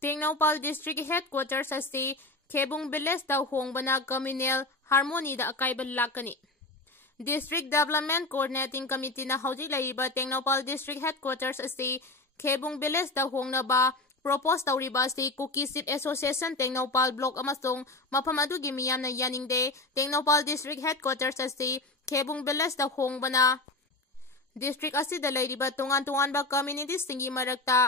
Tengnoupal district headquarters ꯑꯁꯤ ꯈꯦꯕꯨꯡ ꯚꯤꯂꯦꯖꯇ ꯍꯣꯡꯕꯅ ꯀꯝꯃ꯭ꯌꯨꯅꯦꯜ ꯍꯥꯔꯃꯣꯅꯤꯗ ꯑꯀꯥꯏꯕ ꯂꯥꯛꯀꯅꯤ꯫ ꯗꯤꯁꯇ꯭ꯔꯤꯛ ꯗꯦꯚꯂꯞꯃꯦꯟꯠ ꯀꯣꯑꯣꯔꯗꯤꯅꯦꯇꯤꯡ ꯀꯃꯤꯇꯤꯅ ꯍꯧꯖꯤꯛ ꯂꯩꯔꯤꯕ ꯇꯦꯡꯅꯧꯄꯥꯜ ꯗꯤꯁꯇ꯭ꯔꯤꯛ ꯍꯦꯗꯀ꯭ꯋꯥꯔꯇꯔꯁ ꯑꯁꯤ ꯈꯦꯕꯨꯡ ꯚꯤꯂꯦꯖꯇ ꯍꯣꯡꯅꯕ ꯄ꯭ꯔꯣꯄꯣꯖ ꯇꯧꯔꯤꯕ ꯑꯁꯤ ꯀꯨꯀꯤ ꯆꯤꯞ ꯑꯦꯁꯣꯁꯤꯌꯦꯁꯟ ꯇꯦꯡꯅꯧꯄꯥꯜ ꯕ꯭ꯂꯣꯛ ꯑꯃꯁꯨꯡ ꯃꯐꯝ ꯑꯗꯨꯒꯤ ꯃꯤꯌꯥꯝꯅ ꯌꯥꯅꯤꯡꯗꯦ꯫ ꯇꯦꯡꯅꯧꯄꯥꯜ ꯗꯤꯁꯇ꯭ꯔꯤꯛ ꯍꯦꯗꯀ꯭ꯋꯥꯔꯇꯔꯁ ꯑꯁꯤ ꯈꯦꯕꯨꯡ ꯚꯤꯂꯦꯖꯇ ꯍꯣꯡꯕꯅ ꯗꯤꯁꯇ꯭ꯔꯤꯛ ꯑꯁꯤꯗ ꯂꯩꯔꯤꯕ ꯇꯣꯉꯥꯟ ꯇꯣꯉꯥꯟꯕ ꯀꯝꯃ꯭ꯌꯨꯅꯤꯇꯤꯁꯤꯡꯒꯤ ꯃꯔꯛꯇ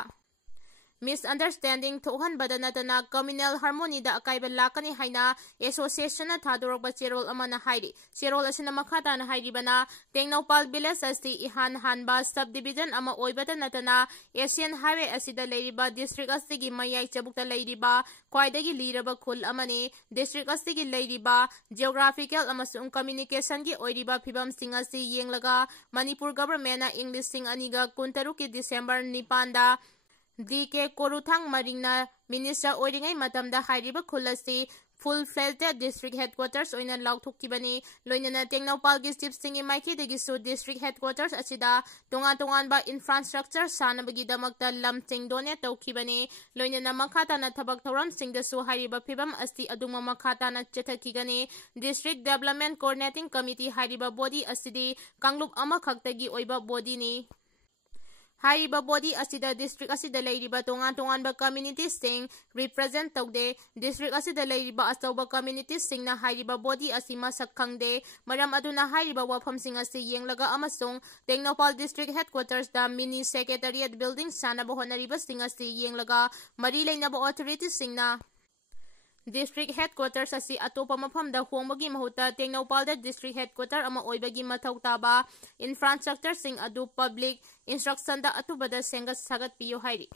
ꯃꯤꯁꯑꯟꯗꯔꯁꯇꯦꯟꯗꯤꯡ ꯊꯣꯛꯍꯟꯕꯗ ꯅꯠꯇꯅ ꯀꯝꯃ꯭ꯌꯨꯅꯦꯜ ꯍꯥꯔꯃꯣꯅꯤꯗ ꯑꯀꯥꯏꯕ ꯂꯥꯛꯀꯅꯤ ꯍꯥꯏꯅ ꯑꯦꯁꯣꯁꯤꯌꯦꯁꯟꯅ ꯊꯥꯗꯣꯔꯛꯄ ꯆꯦꯔꯣꯜ ꯑꯃꯅ ꯍꯥꯏꯔꯤ꯫ ꯆꯦꯔꯣꯜ ꯑꯁꯤꯅ ꯃꯈꯥ ꯇꯥꯅ ꯍꯥꯏꯔꯤꯕꯅ ꯇꯦꯡꯅꯧꯄꯥꯜ ꯚꯤꯂꯦꯖ ꯑꯁꯤ ꯏꯍꯥꯟ ꯍꯥꯟꯕ ꯁꯕ ꯗꯤꯚꯤꯖꯟ ꯑꯃ ꯑꯣꯏꯕꯇ ꯅꯠꯇꯅ ꯑꯦꯁꯤꯌꯥꯟ ꯍꯥꯏꯋꯦ ꯑꯁꯤꯗ ꯂꯩꯔꯤꯕ ꯗꯤꯁꯇ꯭ꯔꯤꯛ ꯑꯁꯤꯒꯤ ꯃꯌꯥꯏ ꯆꯕꯨꯛꯇ ꯂꯩꯔꯤꯕ ꯈ꯭ꯋꯥꯏꯗꯒꯤ ꯂꯤꯔꯕ ꯈꯨꯜ ꯑꯃꯅꯤ꯫ ꯗꯤꯁꯇ꯭ꯔꯤꯛ ꯑꯁꯤꯒꯤ ꯂꯩꯔꯤꯕ ꯖꯤꯑꯣꯒ꯭ꯔꯥꯐꯤꯀꯦꯜ ꯑꯃꯁꯨꯡ ꯀꯝꯃ꯭ꯌꯨꯅꯤꯀꯦꯁꯟꯒꯤ ꯑꯣꯏꯔꯤꯕ ꯐꯤꯚꯝꯁꯤꯡ ꯑꯁꯤ ꯌꯦꯡꯂꯒ ꯃꯅꯤꯄꯨꯔ ꯒꯚꯔꯟꯃꯦꯟꯠꯅ ꯏꯪ 2023ꯒꯤ ꯗꯤꯁꯦꯝꯕꯔ 9ꯗ ꯗꯤ.ꯀꯦ. ꯀꯣꯔꯨꯊꯥꯡ ꯃꯔꯤꯡꯅ ꯃꯤꯅꯤꯁꯇꯔ ꯑꯣꯏꯔꯤꯉꯩ ꯃꯇꯝꯗ ꯍꯥꯏꯔꯤꯕ ꯈꯨꯜ ꯑꯁꯤ ꯐꯨꯜ ꯐ꯭ꯂꯦꯖꯗ ꯗꯤꯁꯇ꯭ꯔꯤꯛ ꯍꯦꯗꯀ꯭ꯋꯥꯔꯇꯔꯁ ꯑꯣꯏꯅ ꯂꯥꯎꯊꯣꯛꯈꯤꯕꯅꯤ꯫ ꯂꯣꯏꯅꯅ ꯇꯦꯡꯅꯧꯄꯥꯜꯒꯤ ꯆꯤꯞꯁꯤꯡꯒꯤ ꯃꯥꯏꯀꯩꯗꯒꯤꯁꯨ ꯗꯤꯁꯇ꯭ꯔꯤꯛ ꯍꯦꯗꯀ꯭ꯋꯥꯔꯇꯔꯁ ꯑꯁꯤꯗ ꯇꯣꯉꯥꯟ ꯇꯣꯉꯥꯟꯕ ꯏꯟꯐ꯭ꯔꯥꯁ꯭ꯇꯔꯛꯆꯔ ꯁꯥꯅꯕꯒꯤꯗꯃꯛꯇ ꯂꯝꯁꯤꯡ ꯗꯣꯅꯦꯠ ꯇꯧꯈꯤꯕꯅꯤ꯫ ꯂꯣꯏꯅꯅ ꯃꯈꯥ ꯇꯥꯅ ꯊꯕꯛ ꯊꯧꯔꯝꯁꯤꯡꯗꯁꯨ ꯍꯥꯏꯔꯤꯕ ꯐꯤꯚꯝ ꯑꯁꯤ ꯑꯗꯨꯃꯛ ꯃꯈꯥ ꯇꯥꯅ ꯆꯠꯊꯈꯤꯒꯅꯤ꯫ ꯗꯤꯁꯇ꯭ꯔꯤꯛ ꯗꯦꯚꯂꯞꯃꯦꯟꯠ ꯀꯣꯑꯣꯔꯗꯤꯅꯦꯇꯤꯡ ꯀꯃꯤꯇꯤ ꯍꯥꯏꯔꯤꯕ ꯕꯣꯗꯤ ꯑꯁꯤꯗꯤ ꯀꯥꯡꯂꯨꯞ ꯑꯃꯈꯛꯇꯒꯤ ꯑꯣꯏꯕ ꯕꯣꯗꯤꯅꯤ꯫ ꯍꯥꯏꯔꯤꯕ ꯕꯣꯗꯤ ꯑꯁꯤꯗ ꯗꯤꯁꯇ꯭ꯔꯤꯛ ꯑꯁꯤꯗ ꯂꯩꯔꯤꯕ ꯇꯣꯉꯥꯟ ꯇꯣꯉꯥꯟꯕ ꯀꯝꯃ꯭ꯌꯨꯅꯤꯇꯤꯁꯤꯡ ꯔꯤꯄ꯭ꯔꯖꯦꯟꯠ ꯇꯧꯗꯦ꯫ ꯗꯤꯁꯇ꯭ꯔꯤꯛ ꯑꯁꯤꯗ ꯂꯩꯔꯤꯕ ꯑꯆꯧꯕ ꯀꯝꯃ꯭ꯌꯨꯅꯤꯇꯤꯁꯤꯡꯅ ꯍꯥꯏꯔꯤꯕ ꯕꯣꯗꯤ ꯑꯁꯤ ꯃꯁꯛ ꯈꯪꯗꯦ꯫ ꯃꯔꯝ ꯑꯗꯨꯅ ꯍꯥꯏꯔꯤꯕ ꯋꯥꯐꯝꯁꯤꯡ ꯑꯁꯤ ꯌꯦꯡꯂꯒ ꯑꯃꯁꯨꯡ ꯇꯦꯡꯅꯧꯄꯥꯜ ꯗꯤꯁꯇ꯭ꯔꯤꯛ ꯍꯦꯗꯀ꯭ꯋꯥꯔꯇꯔꯁꯇ ꯃꯤꯅꯤ ꯁꯦꯀ꯭ꯔꯦꯇꯔꯤꯌꯦꯠ ꯕꯤꯜꯗꯤꯡ ꯁꯥꯅꯕ ꯍꯣꯠꯅꯔꯤꯕꯁꯤꯡ ꯑꯁꯤ ꯌꯦꯡꯂꯒ ꯃꯔꯤ ꯂꯩꯅꯕ ꯑꯣꯊꯣꯔꯤꯇꯤꯁꯤꯡꯅ ꯗꯤꯁꯇ꯭ꯔꯤꯛ ꯍꯦꯗꯀ꯭ꯋꯥꯔꯇꯔꯁ ꯑꯁꯤ ꯑꯇꯣꯞꯄ ꯃꯐꯝꯗ ꯍꯣꯡꯕꯒꯤ ꯃꯍꯨꯠꯇ ꯇꯦꯡꯅꯧꯄꯥꯜꯗ ꯗꯤꯁꯇ꯭ꯔꯤꯛ ꯍꯦꯗꯀ꯭ꯋꯥꯔꯇꯔ ꯑꯃ ꯑꯣꯏꯕꯒꯤ ꯃꯊꯧ ꯇꯥꯕ ꯏꯟꯐ꯭ꯔꯥꯁ꯭ꯇꯔꯛꯆꯔꯁꯤꯡ ꯑꯗꯨ ꯄꯕ꯭ꯂꯤꯛ ꯏꯟꯁꯇ꯭ꯔꯛꯁꯟꯗ ꯑꯊꯨꯕꯗ ꯁꯦꯝꯒꯠ ꯁꯥꯒꯠꯄꯤꯌꯨ ꯍꯥꯏꯔꯤ꯫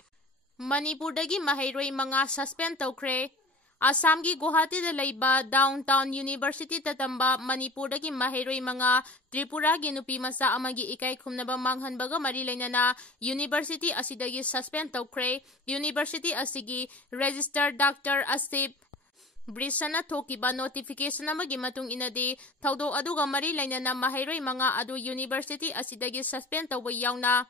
ꯃꯅꯤꯄꯨꯔꯗꯒꯤ ꯃꯍꯩꯔꯣꯏ 5 ꯁꯁꯄꯦꯟ ꯇꯧꯈ꯭ꯔꯦ꯫ ꯑꯁꯥꯝꯒꯤ ꯒꯨꯋꯥꯍꯥꯇꯤꯗ ꯂꯩꯕ ꯗꯥꯎꯟ ꯇꯥꯎꯟ ꯌꯨꯅꯤꯚꯔꯁꯤꯇꯤꯗ ꯇꯝꯕ ꯃꯅꯤꯄꯨꯔꯗꯒꯤ ꯃꯍꯩꯔꯣꯏ 5 ꯇ꯭ꯔꯤꯄꯨꯔꯥꯒꯤ ꯅꯨꯄꯤꯃꯆꯥ ꯑꯃꯒꯤ ꯏꯀꯥꯏꯈꯨꯝꯅꯕ ꯃꯥꯡꯍꯟꯕꯒ ꯃꯔꯤ ꯂꯩꯅꯅ ꯌꯨꯅꯤꯚꯔꯁꯤꯇꯤ ꯑꯁꯤꯗꯒꯤ ꯁꯁꯄꯦꯟ ꯇꯧꯈ꯭ꯔꯦ꯫ ꯌꯨꯅꯤꯚꯔꯁꯤꯇꯤ ꯑꯁꯤꯒꯤ ꯔꯦꯖꯤꯁꯇ꯭ꯔꯥꯔ ꯗꯥꯛꯇꯔ ꯑꯁꯤꯐ ꯕ꯭ꯔꯤꯁꯟꯅ ꯊꯣꯛꯈꯤꯕ ꯅꯣꯇꯤꯐꯤꯀꯦꯁꯟ ꯑꯃꯒꯤ ꯃꯇꯨꯡ ꯏꯟꯅꯗꯤ ꯊꯧꯗꯣꯛ ꯑꯗꯨꯒ ꯃꯔꯤ ꯂꯩꯅꯅ ꯃꯍꯩꯔꯣꯏ 5 ꯑꯗꯨ ꯌꯨꯅꯤꯚꯔꯁꯤꯇꯤ ꯑꯁꯤꯗꯒꯤ ꯁꯁꯄꯦꯟ ꯇꯧꯕ ꯌꯥꯎꯅ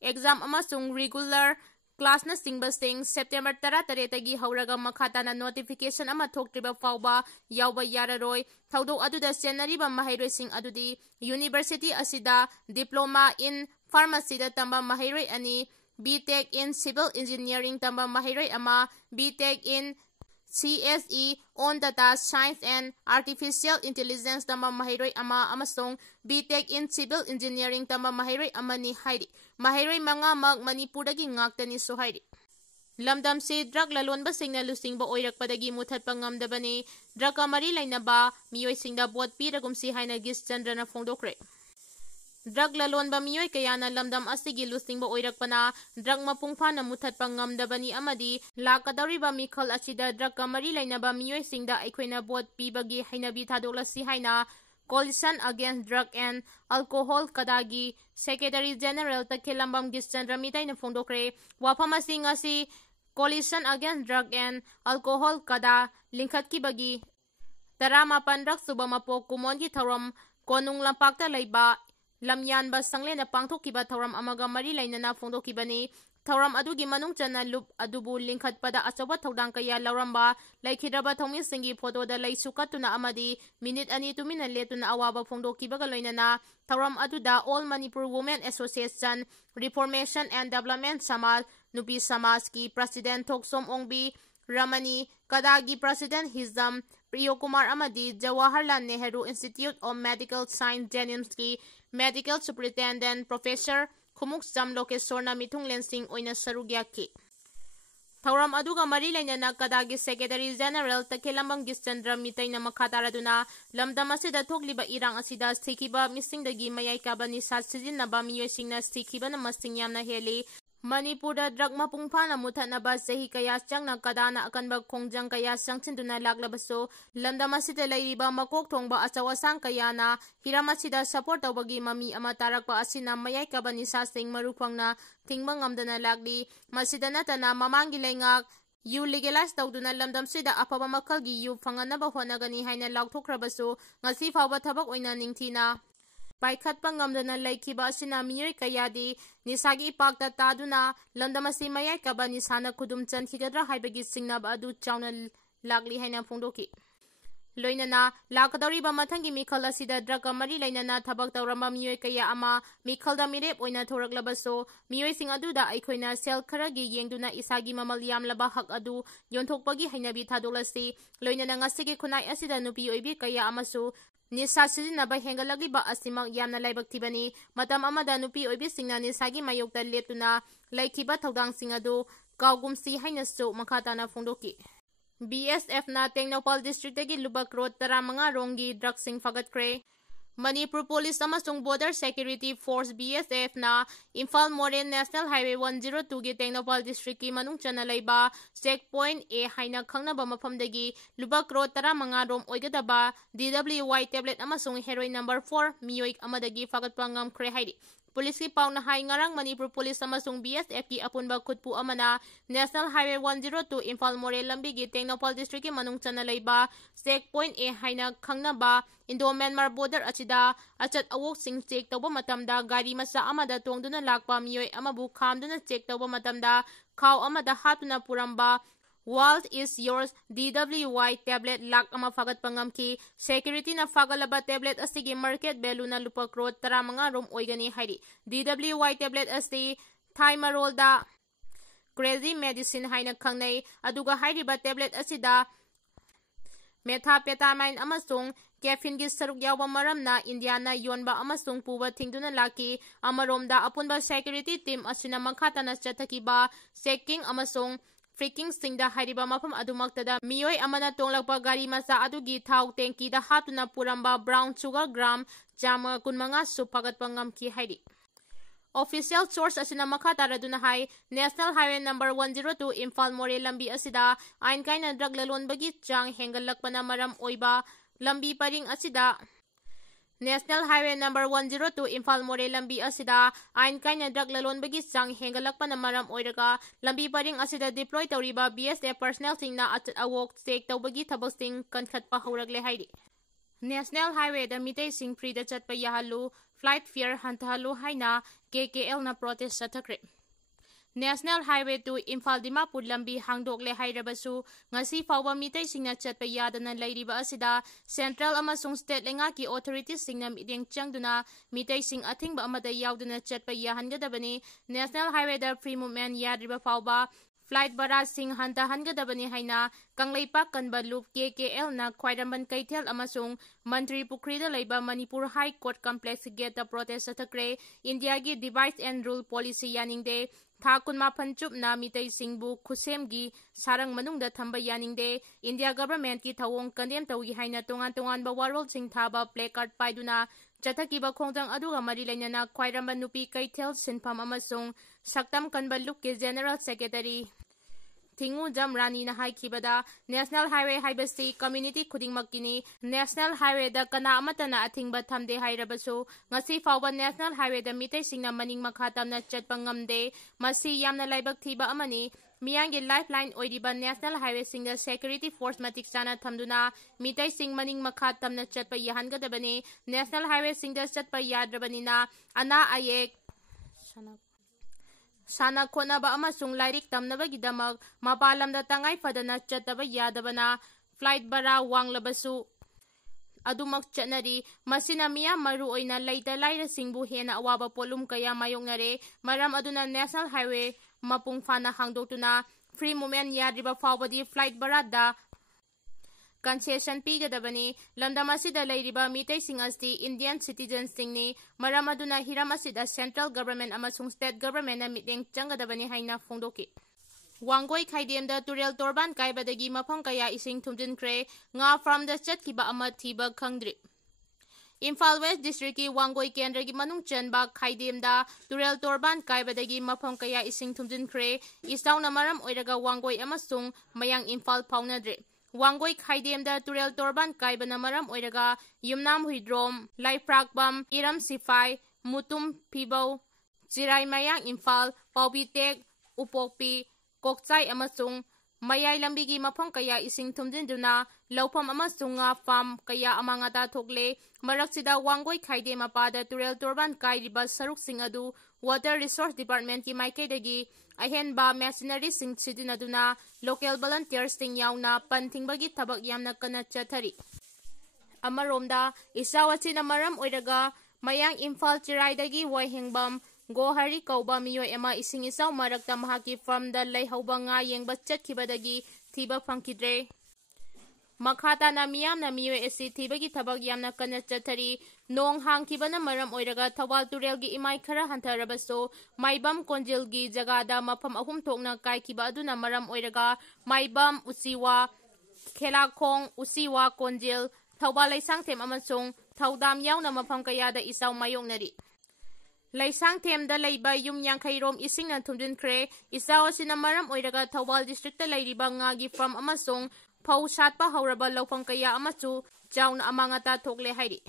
ꯑꯦꯛꯖꯥꯝ ꯑꯃꯁꯨꯡ ꯔꯤꯒꯨꯂꯔ ꯀ꯭ꯂꯥꯁꯅꯆꯤꯡꯕꯁꯤꯡ ꯁꯦꯞꯇꯦꯝꯕꯔ 18ꯗꯒꯤ ꯍꯧꯔꯒ ꯃꯈꯥ ꯇꯥꯅ ꯅꯣꯇꯤꯐꯤꯀꯦꯁꯟ ꯑꯃ ꯊꯣꯛꯇ꯭ꯔꯤꯕ ꯐꯥꯎꯕ ꯌꯥꯎꯕ ꯌꯥꯔꯔꯣꯏ꯫ ꯊꯧꯗꯣꯛ ꯑꯗꯨꯗ ꯆꯦꯟꯅꯔꯤꯕ ꯃꯍꯩꯔꯣꯏꯁꯤꯡ ꯑꯗꯨꯗꯤ ꯌꯨꯅꯤꯚꯔꯁꯤꯇꯤ ꯑꯁꯤꯗ ꯗꯤꯄ꯭ꯂꯣꯃꯥ ꯏꯟ ꯐꯥꯔꯃꯥꯁꯤꯗ ꯇꯝꯕ ꯃꯍꯩꯔꯣꯏ 2, ꯕꯤ.ꯇꯦꯛ ꯏꯟ ꯁꯤꯚꯤꯜ ꯏꯟꯖꯤꯅꯤꯌꯔꯤꯡ ꯇꯝꯕ ꯃꯍꯩꯔꯣꯏ 1, BTech in CSE. On data science and artificial intelligence ꯇꯝꯕ ꯃꯍꯩꯔꯣꯏ 1 ꯑꯃꯁꯨꯡ ꯕꯤ.ꯇꯦꯛ ꯏꯟ ꯁꯤꯚꯤꯜ ꯏꯟꯖꯤꯅꯤꯌꯔꯤꯡ ꯇꯝꯕ ꯃꯍꯩꯔꯣꯏ 1ꯅꯤ ꯍꯥꯏꯔꯤ꯫ ꯃꯍꯩꯔꯣꯏ 5ꯃꯛ ꯃꯅꯤꯄꯨꯔꯗꯒꯤ ꯉꯥꯛꯇꯅꯤꯁꯨ ꯍꯥꯏꯔꯤ꯫ ꯂꯝꯗꯝꯁꯤ ꯗ꯭ꯔꯒ ꯂꯂꯣꯟꯕꯁꯤꯡꯅ ꯂꯨꯆꯤꯡꯕ ꯑꯣꯏꯔꯛꯄꯗꯒꯤ ꯃꯨꯠꯊꯠꯄ ꯉꯝꯗꯕꯅꯤ꯫ ꯗ꯭ꯔꯒꯀ ꯃꯔꯤ ꯂꯩꯅꯕ ꯃꯤꯑꯣꯏꯁꯤꯡꯗ ꯚꯣꯠ ꯄꯤꯔꯒꯨꯝꯁꯤ ꯍꯥꯏꯅ ꯒꯤꯔꯤꯁꯆꯟꯗ꯭ꯔꯅ ꯐꯣꯡꯗꯣꯛꯈ꯭ꯔꯦ꯫ ꯗ꯭ꯔꯒ ꯂꯂꯣꯟꯕ ꯃꯤꯑꯣꯏ ꯀꯌꯥꯅ ꯂꯝꯗꯝ ꯑꯁꯤꯒꯤ ꯂꯨꯆꯤꯡꯕ ꯑꯣꯏꯔꯛꯄꯅ ꯗ꯭ꯔꯒ ꯃꯄꯨꯡ ꯐꯥꯅ ꯃꯨꯠꯊꯠꯄ ꯉꯝꯗꯕꯅꯤ ꯑꯃꯗꯤ ꯂꯥꯛꯀꯗꯧꯔꯤꯕ ꯃꯤꯈꯜ ꯑꯁꯤꯗ ꯗ꯭ꯔꯒꯀ ꯃꯔꯤ ꯂꯩꯅꯕ ꯃꯤꯑꯣꯏꯁꯤꯡꯗ ꯑꯩꯈꯣꯏꯅ ꯚꯣꯠ ꯄꯤꯕꯒꯤ ꯍꯩꯅꯕꯤ ꯊꯥꯗꯣꯛꯂꯁꯤ ꯍꯥꯏꯅ coalition against drug and alcohol ꯀꯗꯥꯒꯤ ꯁꯦꯀ꯭ꯔꯦꯇꯔꯤ ꯖꯦꯅꯔꯦꯜ ꯇꯈꯦꯜꯂꯝꯕꯝ ꯒꯤꯔꯤꯁꯆꯟꯗ꯭ꯔ ꯃꯤꯇꯩꯅ ꯐꯣꯡꯗꯣꯛꯈ꯭ꯔꯦ꯫ ꯋꯥꯐꯝ ꯑꯁꯤ ꯉꯁꯤ coalition against drug and alcohol ꯀꯗꯥ ꯂꯤꯡꯈꯠꯈꯤꯕꯒꯤ 18ꯔꯛ ꯁꯨꯕ ꯃꯄꯣꯛ ꯀꯨꯝꯑꯣꯟꯒꯤ ꯊꯧꯔꯝ ꯀꯣꯅꯨꯡ ꯂꯝꯄꯥꯛꯇ ꯂꯩꯕ ꯂꯝꯌꯥꯟꯕ ꯁꯪꯂꯦꯟꯗ ꯄꯥꯡꯊꯣꯛꯈꯤꯕ ꯊꯧꯔꯝ ꯑꯃꯒ ꯃꯔꯤ ꯂꯩꯅꯅ ꯐꯣꯡꯗꯣꯛꯈꯤꯕꯅꯤ꯫ ꯊꯧꯔꯝ ꯑꯗꯨꯒꯤ ꯃꯅꯨꯡ ꯆꯟꯅ ꯂꯨꯞ ꯑꯗꯨꯕꯨ ꯂꯤꯡꯈꯠꯄꯗ ꯑꯆꯧꯕ ꯊꯧꯗꯥꯡ ꯀꯌꯥ ꯂꯧꯔꯝꯕ ꯂꯩꯈꯤꯗ꯭ꯔꯕ ꯊꯧꯃꯤꯁꯤꯡꯒꯤ ꯐꯣꯇꯣꯗ ꯂꯩꯁꯨ ꯀꯠꯇꯨꯅ ꯑꯃꯗꯤ ꯃꯤꯅꯤꯠ 2 ꯇꯨꯃꯤꯟꯅ ꯂꯦꯞꯇꯨꯅ ꯑꯋꯥꯕ ꯐꯣꯡꯗꯣꯛꯈꯤꯕꯒ ꯂꯣꯏꯅꯅ ꯊꯧꯔꯝ ꯑꯗꯨꯗ all Manipur women association, reformation and development ꯁꯃꯥꯖ, ꯅꯨꯄꯤ ꯁꯃꯥꯖꯀꯤ ꯄ꯭ꯔꯁꯤꯗꯦꯟꯠ ꯊꯣꯛꯆꯣꯝ ꯑꯣꯡꯕꯤ ꯔꯃꯅꯤ, ꯀꯗꯥꯒꯤ ꯄ꯭ꯔꯁꯤꯗꯦꯟꯠ ꯍꯤꯖꯝ ꯄ꯭ꯔꯤꯌꯣꯀꯨꯃꯥꯔ ꯑꯃꯗꯤ Jawaharlal Nehru institute of medical science ꯖꯦꯅꯤꯝꯁꯀꯤ ꯃꯦꯗꯤꯀꯦꯜ ꯁꯨꯄꯔꯤꯟꯇꯦꯟꯗꯦꯟꯠ ꯄ꯭ꯔꯣꯐꯦꯁꯔ ꯈꯨꯃꯨꯛꯆꯝ ꯂꯣꯀꯦꯁꯣꯔꯅ ꯃꯤꯊꯨꯡꯂꯦꯟꯁꯤꯡ ꯑꯣꯏꯅ ꯁꯔꯨꯛ ꯌꯥꯈꯤ꯫ ꯊꯧꯔꯝ ꯑꯗꯨꯒ ꯃꯔꯤ ꯂꯩꯅꯅ ꯀꯗꯥꯒꯤ ꯁꯦꯀ꯭ꯔꯦꯇꯔꯤ ꯖꯦꯅꯔꯦꯜ ꯇꯈꯦꯜꯂꯝꯕꯝ ꯒꯤꯔꯤꯁꯆꯟꯗ꯭ꯔ ꯃꯤꯇꯩꯅ ꯃꯈꯥ ꯇꯥꯔꯗꯨꯅ ꯂꯝꯗꯝ ꯑꯁꯤꯗ ꯊꯣꯛꯂꯤꯕ ꯏꯔꯥꯡ ꯑꯁꯤꯗ ꯁꯤꯈꯤꯕ ꯃꯤꯁꯤꯡꯗꯒꯤ ꯃꯌꯥꯏ ꯀꯥꯕ ꯅꯤꯁꯥ ꯁꯤꯖꯤꯟꯅꯕ ꯃꯤꯑꯣꯏꯁꯤꯡꯅ ꯁꯤꯈꯤꯕꯅ ꯃꯁꯤꯡ ꯌꯥꯝꯅ ꯍꯦꯜꯂꯤ꯫ ꯃꯅꯤꯄꯨꯔꯗ ꯗ꯭ꯔꯒ ꯃꯄꯨꯡ ꯐꯥꯅ ꯃꯨꯠꯊꯠꯅꯕ ꯆꯍꯤ ꯀꯌꯥ ꯆꯪꯅ ꯀꯗꯥꯅ ꯑꯀꯟꯕ ꯈꯣꯡꯖꯪ ꯀꯌꯥ ꯆꯪꯁꯤꯟꯗꯨꯅ ꯂꯥꯛꯂꯕꯁꯨ ꯂꯝꯗꯝ ꯑꯁꯤꯗ ꯂꯩꯔꯤꯕ ꯃꯀꯣꯛ ꯊꯣꯡꯕ ꯑꯆꯧ ꯑꯁꯥꯡ ꯀꯌꯥꯅ ꯍꯤꯔꯝ ꯑꯁꯤꯗ ꯁꯄꯣꯔꯠ ꯇꯧꯕꯒꯤ ꯃꯃꯤ ꯑꯃ ꯇꯥꯔꯛꯄ ꯑꯁꯤꯅ ꯃꯌꯥꯏ ꯀꯥꯕ ꯅꯤꯁꯥꯁꯤꯡ ꯃꯔꯨ ꯐꯪꯅ ꯊꯤꯡꯕ ꯉꯝꯗꯅ ꯂꯥꯛꯂꯤ꯫ ꯃꯁꯤꯗ ꯅꯠꯇꯅ ꯃꯃꯥꯡꯒꯤ ꯂꯩꯉꯥꯛ ꯌꯨ ꯂꯤꯒꯦꯂꯥꯏꯖ ꯇꯧꯗꯨꯅ ꯂꯝꯗꯝꯁꯤꯗ ꯑꯐꯕ ꯃꯈꯜꯒꯤ ꯌꯨ ꯐꯪꯍꯟꯅꯕ ꯍꯣꯠꯅꯒꯅꯤ ꯍꯥꯏꯅ ꯂꯥꯎꯊꯣꯛꯈ꯭ꯔꯕꯁꯨ ꯉꯁꯤ ꯐꯥꯎꯕ ꯊꯕꯛ ꯑꯣꯏꯅ ꯅꯤꯡꯊꯤꯅ पाइखꯠꯄ ngamdana laikhiba asina miyoi kayadi nisagi ipakta taduna landamasi mayai kaba nisana khudum chankhigadra haibagi singnaba adu chauna lakli haina phongdoki loinana lakadoriba mathangi mikhal asida draka mari lainana thabak tawramba miyoi kaya ama mikhalda mirep oina thoraklabaso miyoi sing aduda aikhoina sel kharagi yengduna isagi mamal yamlaba hak adu yonthokpagi hainabi thadolasi loinana ngasigi khunai asida nupi oibi kaya amasu nisa sizinaba hengalagiba asimak yamna laibak thibani matam amada nupi oibi singna nisagi mayokta letuna laikhiba thodang sing adu kaugumsi hainasu makhatana phongdoki BSF na Tengnopal District tagi Lubak Road 15 rongi drug sing fagatkre Manipur Police amasung Border Security Force BSF na Imphal Moren National Highway 102 gi Tengnopal District ki manung chana laiba checkpoint A haina khangnaba mafamdagi Lubak Road 15 rom oigadaba DWY tablet amasung heroin number 4 miyoi amadagi fagatpa ngamkre haidi Police ki pauna hai ngarang Manipur Police amasung BSF ki apunba khutpu amana National Highway 102 Imphal More lambi gi Tengnopal District ki manung chana laiba checkpoint A haina khangnaba Indo-Myanmar border achida achat awok sing check tawba matamda gari masa amada tongduna lakpa miyoi amabu khamduna check tawba matamda khaw amada hatuna puramba World is yours DWY tablet lak ama fagat pangamki security na fagalaba tablet asigi market value na lupak road 15 rom oigani haidi DWY tablet asti Thimerolda crazy medicine haina khangnai aduga hairiba tablet asida methamphetamine amasung caffeine gi saruk yawa maramna Indiana yonba amasung puba thingduna laki amaromda apunba security team asina makhatana chathakiba checking amasung freaking singda hairiba mafam adumaktada miyoi amana tonglakpa gari masa adugi thau tanki da hatuna puramba brown sugar gram jama kunmanga supagat pangam ki hairi Official source asina makataraduna hai National Highway number 102 Imphal More lambi asida ain kaina drug lalonbagi chang hengalakpana maram oiba lambi paring asida National Highway number 102 Imphal More lambi asida ain kaina drug lalonbagi chang hengalakpana maram oiraga lambi paring asida deploy tawriba BSF personnel singna achat awok check tawbagi thabak sing kankhatpa horagle haidi National Highway da mitay sing free da chatpa yahalu flight fare hantahalu haina 𝐾𝐾L na protest sathakre National Highway to Imphal Dimapur lambi hangdokle hairabasu ngasi fawba mitay singna chatpa yadana lairiba asida central amasung state lenga ki authorities singna mideng changduna mitay sing athingba amada yauduna chatpa yahangadabani National Highway da free movement yadriba fawba flight bara sing hanta hangadabani haina kangleipak kanba loop 𝐾𝐾L na khwairamban kaithel amasung mantri pukrida leiba Manipur High Court Complex gate da protest sathakre India gi divide and rule policy yaningde tha kunma phanchup na mitay singbu khusemgi sarang manungda thamba yaningde India government ki thawong condemn tawgi haina tongan tongan ba warol sing thaba placard paiduna chathakiba khongtang aduga mari lainana khwairamban nupi kaithel sinpham amasung saktam kanba loop ki general secretary 𝐻𝐿𝐿 Rani na haikibada National Highway haibasi community khudingmakini National Highway da kana amatana athingba thamde hairabasu ngasi fawba National Highway da mitay singna maning makhatamna chatpa ngamde masi yamna laibak thiba amani miyangi lifeline oiriba National Highway singda security force matik chana thamduna mitay sing maning makhatamna chatpa yahangadabani National Highway singda chatpa yadrabanina ana ayek sana khonaba amasung lairik tamnabagidamak mapalamda tangai fadana chataba yadabana flight bara wanglabasu adumak chatnari masina miya maru oina laita laira singbu hena awaba polum kaya mayongnare maram aduna National Highway mapung fana hangdoktuna free movement yadriba fawbadi flight bara da concession pigadabani lamdam asida lairiba mitay sing asti Indian citizens singni maram aduna hiram asida central government amasung state government na miteng changadabani haina phongdoki Wangoi khaidemda turel torban kaibadagi mafam kaya ising thumjinkre nga from the chatkiba ama thiba khangdri Imphal West District ki Wangoi Kendra ki manung chanba khaidemda turel torban kaibadagi mafam kaya ising thumjinkre isaw na maram oiraga Wangoi amasung mayang Imphal paunadre Wangoi khaidemda turel torban kaibana maram oiraga yumnam huidrom laiprakbam iram sifai mutum pibau chirai mayang Imphal paubitek upokpi kokchai amasung ꯃꯌꯥꯏ ꯂꯝꯕꯤꯒꯤ ꯃꯐꯝ ꯀꯌꯥ ꯏꯁꯤꯡ ꯊꯨꯝꯖꯤꯟꯗꯨꯅ ꯂꯧꯐꯝ ꯑꯃꯁꯨꯡ ꯉꯥ farm ꯀꯌꯥ ꯑꯃꯥꯡ ꯑꯇꯥ ꯊꯣꯛꯂꯦ꯫ ꯃꯔꯛꯁꯤꯗ ꯋꯥꯡꯒꯣꯏ ꯈꯥꯏꯗꯦ ꯃꯄꯥꯗ ꯇꯨꯔꯦꯜ ꯇꯣꯔꯕꯥꯟ ꯀꯥꯏꯔꯤꯕ ꯁꯔꯨꯛꯁꯤꯡ ꯑꯗꯨ ꯋꯥꯇꯔ ꯔꯤꯁꯣꯔꯁ ꯗꯤꯄꯥꯔꯠꯃꯦꯟꯠꯀꯤ ꯃꯥꯏꯀꯩꯗꯒꯤ ꯑꯍꯦꯟꯕ ꯃꯦꯁꯤꯅꯔꯤꯁꯤꯡ ꯁꯤꯖꯤꯟꯅꯗꯨꯅ ꯂꯣꯀꯦꯜ ꯚꯣꯂꯟꯇꯤꯌꯔꯁꯤꯡ ꯌꯥꯎꯅ ꯄꯟ ꯊꯤꯡꯕꯒꯤ ꯊꯕꯛ ꯌꯥꯝꯅ ꯀꯟꯅ ꯆꯠꯊꯔꯤ꯫ ꯑꯃꯔꯣꯝꯗ ꯏꯆꯥꯎ ꯑꯁꯤꯅ ꯃꯔꯝ ꯑꯣꯏꯔꯒ ꯃꯌꯥꯡ ꯏꯝꯐꯥꯜ ꯆꯤꯔꯥꯏꯗꯒꯤ ꯋꯥꯍꯦꯡꯕꯝ ꯒꯣꯍꯥꯔꯤ ꯀꯧꯕ ꯃꯤꯑꯣꯏ ꯑꯃ ꯏꯁꯤꯡ ꯏꯆꯥꯎ ꯃꯔꯛꯇ ꯃꯍꯥꯛꯀꯤ ꯐꯥꯔꯝꯗ ꯂꯩꯍꯧꯕ ꯉꯥ ꯌꯦꯡꯕ ꯆꯠꯈꯤꯕꯗꯒꯤ ꯊꯤꯕ ꯐꯪꯈꯤꯗ꯭ꯔꯦ꯫ ꯃꯈꯥ ꯇꯥꯅ ꯃꯤꯌꯥꯝꯅ ꯃꯤꯑꯣꯏ ꯑꯁꯤ ꯊꯤꯕꯒꯤ ꯊꯕꯛ ꯌꯥꯝꯅ ꯀꯟꯅ ꯆꯠꯊꯔꯤ꯫ ꯅꯣꯡ ꯍꯥꯡꯈꯤꯕꯅ ꯃꯔꯝ ꯑꯣꯏꯔꯒ ꯊꯧꯕꯥꯜ ꯇꯨꯔꯦꯜꯒꯤ ꯏꯃꯥꯏ ꯈꯔ ꯍꯟꯊꯔꯕꯁꯨ ꯃꯥꯏꯕꯝ ꯀꯣꯟꯖꯤꯜꯒꯤ ꯖꯒꯥꯗ ꯃꯐꯝ 3 ꯊꯣꯛꯅ ꯀꯥꯏꯈꯤꯕ ꯑꯗꯨꯅ ꯃꯔꯝ ꯑꯣꯏꯔꯒ ꯃꯥꯏꯕꯝ, ꯎꯆꯤꯋꯥ, ꯈꯦꯂꯥꯈꯣꯡ, ꯎꯆꯤꯋꯥ, ꯀꯣꯟꯖꯤꯜ, ꯊꯧꯕꯥꯜ ꯂꯩꯁꯥꯡꯊꯦꯝ ꯑꯃꯁꯨꯡ ꯊꯧꯗꯥꯝ ꯌꯥꯎꯅ ꯃꯐꯝ ꯀꯌꯥꯗ ꯏꯆꯥꯎ ꯃꯥꯌꯣꯛꯅꯔꯤ꯫ ꯂꯩꯁꯥꯡꯊꯦꯝꯗ ꯂꯩꯕ ꯌꯨꯝ 50 ꯔꯣꯝ ꯏꯁꯤꯡꯅ ꯊꯨꯝꯖꯤꯟꯈ꯭ꯔꯦ꯫ ꯏꯆꯥꯎ ꯑꯁꯤꯅ ꯃꯔꯝ ꯑꯣꯏꯔꯒ ꯊꯧꯕꯥꯜ ꯗꯤꯁꯇ꯭ꯔꯤꯛꯇ ꯂꯩꯔꯤꯕ ꯉꯥꯒꯤ ꯐꯥꯔꯝ ꯑꯃꯁꯨꯡ ꯐꯧ ꯁꯥꯠꯄ ꯍꯧꯔꯕ ꯂꯧꯐꯝ ꯀꯌꯥ ꯑꯃꯁꯨ ꯆꯥꯎꯅ ꯑꯃꯥꯡ ꯑꯇꯥ ꯊꯣꯛꯂꯦ ꯍꯥꯏꯔꯤ꯫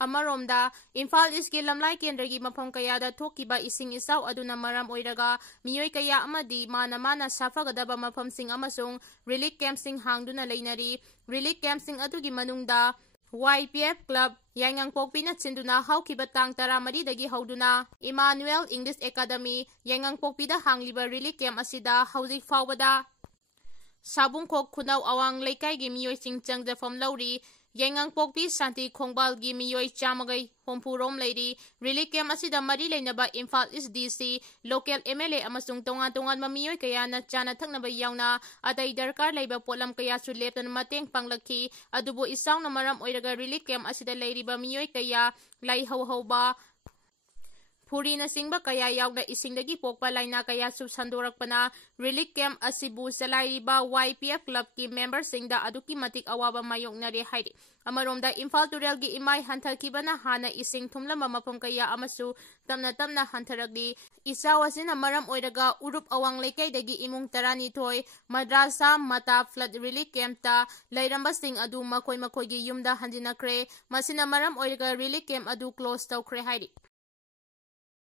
ꯑꯃꯔꯣꯝꯗ ꯏꯝꯐꯥꯜ ꯏꯁꯀꯤ ꯂꯝꯂꯥꯏ ꯀꯦꯟꯗ꯭ꯔꯒꯤ ꯃꯐꯝ ꯀꯌꯥꯗ ꯊꯣꯛꯈꯤꯕ ꯏꯁꯤꯡ ꯏꯆꯥꯎ ꯑꯗꯨꯅ ꯃꯔꯝ ꯑꯣꯏꯔꯒ ꯃꯤꯑꯣꯏ ꯀꯌꯥ ꯑꯃꯗꯤ ꯃꯥꯅ ꯁꯥꯐꯒꯗꯕ ꯃꯐꯝꯁꯤꯡ ꯑꯃꯁꯨꯡ ꯔꯤꯂꯤꯐ ꯀꯦꯝꯞꯁꯤꯡ ꯍꯥꯡꯗꯨꯅ ꯂꯩꯅꯔꯤ꯫ ꯔꯤꯂꯤꯐ ꯀꯦꯝꯞꯁꯤꯡ ꯑꯗꯨꯒꯤ ꯃꯅꯨꯡꯗ ꯋꯥꯏꯄꯤꯑꯦꯐ ꯀ꯭ꯂꯕ ꯌꯥꯏꯉꯪꯄꯣꯛꯄꯤꯅ ꯁꯤꯟꯗꯨꯅ ꯍꯧꯈꯤꯕ ꯇꯥꯡ 14ꯗꯒꯤ ꯍꯧꯗꯨꯅ ꯏꯃꯥꯅꯨꯑꯦꯜ ꯏꯪꯂꯤꯁ ꯑꯦꯀꯥꯗꯃꯤ ꯌꯥꯏꯉꯪꯄꯣꯛꯄꯤꯗ ꯍꯥꯡꯂꯤꯕ ꯔꯤꯂꯤꯐ ꯀꯦꯝꯞ ꯑꯁꯤꯗ ꯍꯧꯖꯤꯛ ꯐꯥꯎꯕꯗ ꯁꯥꯕꯨꯡꯈꯣꯛ ꯈꯨꯅꯧ ꯑꯋꯥꯡ ꯂꯩꯀꯥꯏꯒꯤ ꯃꯤꯑꯣꯏꯁꯤꯡ ꯆꯪꯖꯐꯝ ꯂꯧꯔꯤ꯫ ꯌꯥꯏꯉꯪꯄꯣꯛꯄꯤ ꯁꯥꯟꯇꯤ ꯈꯣꯡꯕꯥꯜꯒꯤ ꯃꯤꯑꯣꯏ 150 ꯔꯣꯝ ꯂꯩꯔꯤ꯫ ꯔꯤꯂꯤꯐ ꯀꯦꯝꯞ ꯑꯁꯤꯗ ꯃꯔꯤ ꯂꯩꯅꯕ ꯏꯝꯐꯥꯜ ꯏꯁ ꯗꯤ.ꯁꯤ, ꯂꯣꯀꯦꯜ MLA ꯑꯃꯁꯨꯡ ꯇꯣꯉꯥꯟ ꯇꯣꯉꯥꯟꯕ ꯃꯤꯑꯣꯏ ꯀꯌꯥꯅ ꯆꯥꯅ ꯊꯛꯅꯕ ꯌꯥꯎꯅ ꯑꯇꯩ ꯗꯔꯀꯥꯔ ꯂꯩꯕ ꯄꯣꯠꯂꯝ ꯀꯌꯥꯁꯨ ꯂꯦꯞꯇꯅ ꯃꯇꯦꯡ ꯄꯥꯡꯂꯛꯈꯤ꯫ ꯑꯗꯨꯕꯨ ꯏꯆꯥꯎꯅ ꯃꯔꯝ ꯑꯣꯏꯔꯒ ꯔꯤꯂꯤꯐ ꯀꯦꯝꯞ ꯑꯁꯤꯗ ꯂꯩꯔꯤꯕ ꯃꯤꯑꯣꯏ ꯀꯌꯥ ꯂꯥꯏꯍꯧ ꯍꯧꯕ, ꯐꯨꯔꯤꯅꯆꯤꯡꯕ ꯀꯌꯥ ꯌꯥꯎꯅ ꯏꯁꯤꯡꯗꯒꯤ ꯄꯣꯛꯄ ꯂꯥꯏꯅꯥ ꯀꯌꯥꯁꯨ ꯁꯟꯗꯣꯔꯛꯄꯅ ꯔꯤꯂꯤꯐ ꯀꯦꯝꯞ ꯑꯁꯤꯕꯨ ꯆꯂꯥꯏꯔꯤꯕ YPF ꯀ꯭ꯂꯕꯀꯤ ꯃꯦꯝꯕꯔꯁꯤꯡꯗ ꯑꯗꯨꯛꯀꯤ ꯃꯇꯤꯛ ꯑꯋꯥꯕ ꯃꯥꯌꯣꯛꯅꯔꯦ ꯍꯥꯏꯔꯤ꯫ ꯑꯃꯔꯣꯝꯗ ꯏꯝꯐꯥꯜ ꯇꯨꯔꯦꯜꯒꯤ ꯏꯃꯥꯏ ꯍꯟꯊꯈꯤꯕꯅ ꯍꯥꯟꯅ ꯏꯁꯤꯡ ꯊꯨꯝꯂꯝꯕ ꯃꯐꯝ ꯀꯌꯥ ꯑꯃꯁꯨ ꯇꯞꯅ ꯇꯞꯅ ꯍꯟꯊꯔꯛꯂꯤ꯫ ꯏꯆꯥꯎ ꯑꯁꯤꯅ ꯃꯔꯝ ꯑꯣꯏꯔꯒ ꯎꯔꯨꯞ ꯑꯋꯥꯡ ꯂꯩꯀꯥꯏꯗꯒꯤ ꯏꯃꯨꯡ 12 ꯃꯗ꯭ꯔꯥꯁꯥ ꯃꯇꯥ ꯐ꯭ꯂꯗ ꯔꯤꯂꯤꯐ ꯀꯦꯝꯞꯇ ꯂꯩꯔꯝꯕꯁꯤꯡ ꯑꯗꯨ ꯃꯈꯣꯏꯒꯤ ꯌꯨꯝꯗ ꯍꯟꯖꯤꯟꯅꯈ꯭ꯔꯦ꯫ ꯃꯁꯤꯅ ꯃꯔꯝ ꯑꯣꯏꯔꯒ ꯔꯤꯂꯤꯐ ꯀꯦꯝꯞ ꯑꯗꯨ ꯀ꯭ꯂꯣꯖ ꯇꯧꯈ꯭ꯔꯦ ꯍꯥꯏꯔꯤ꯫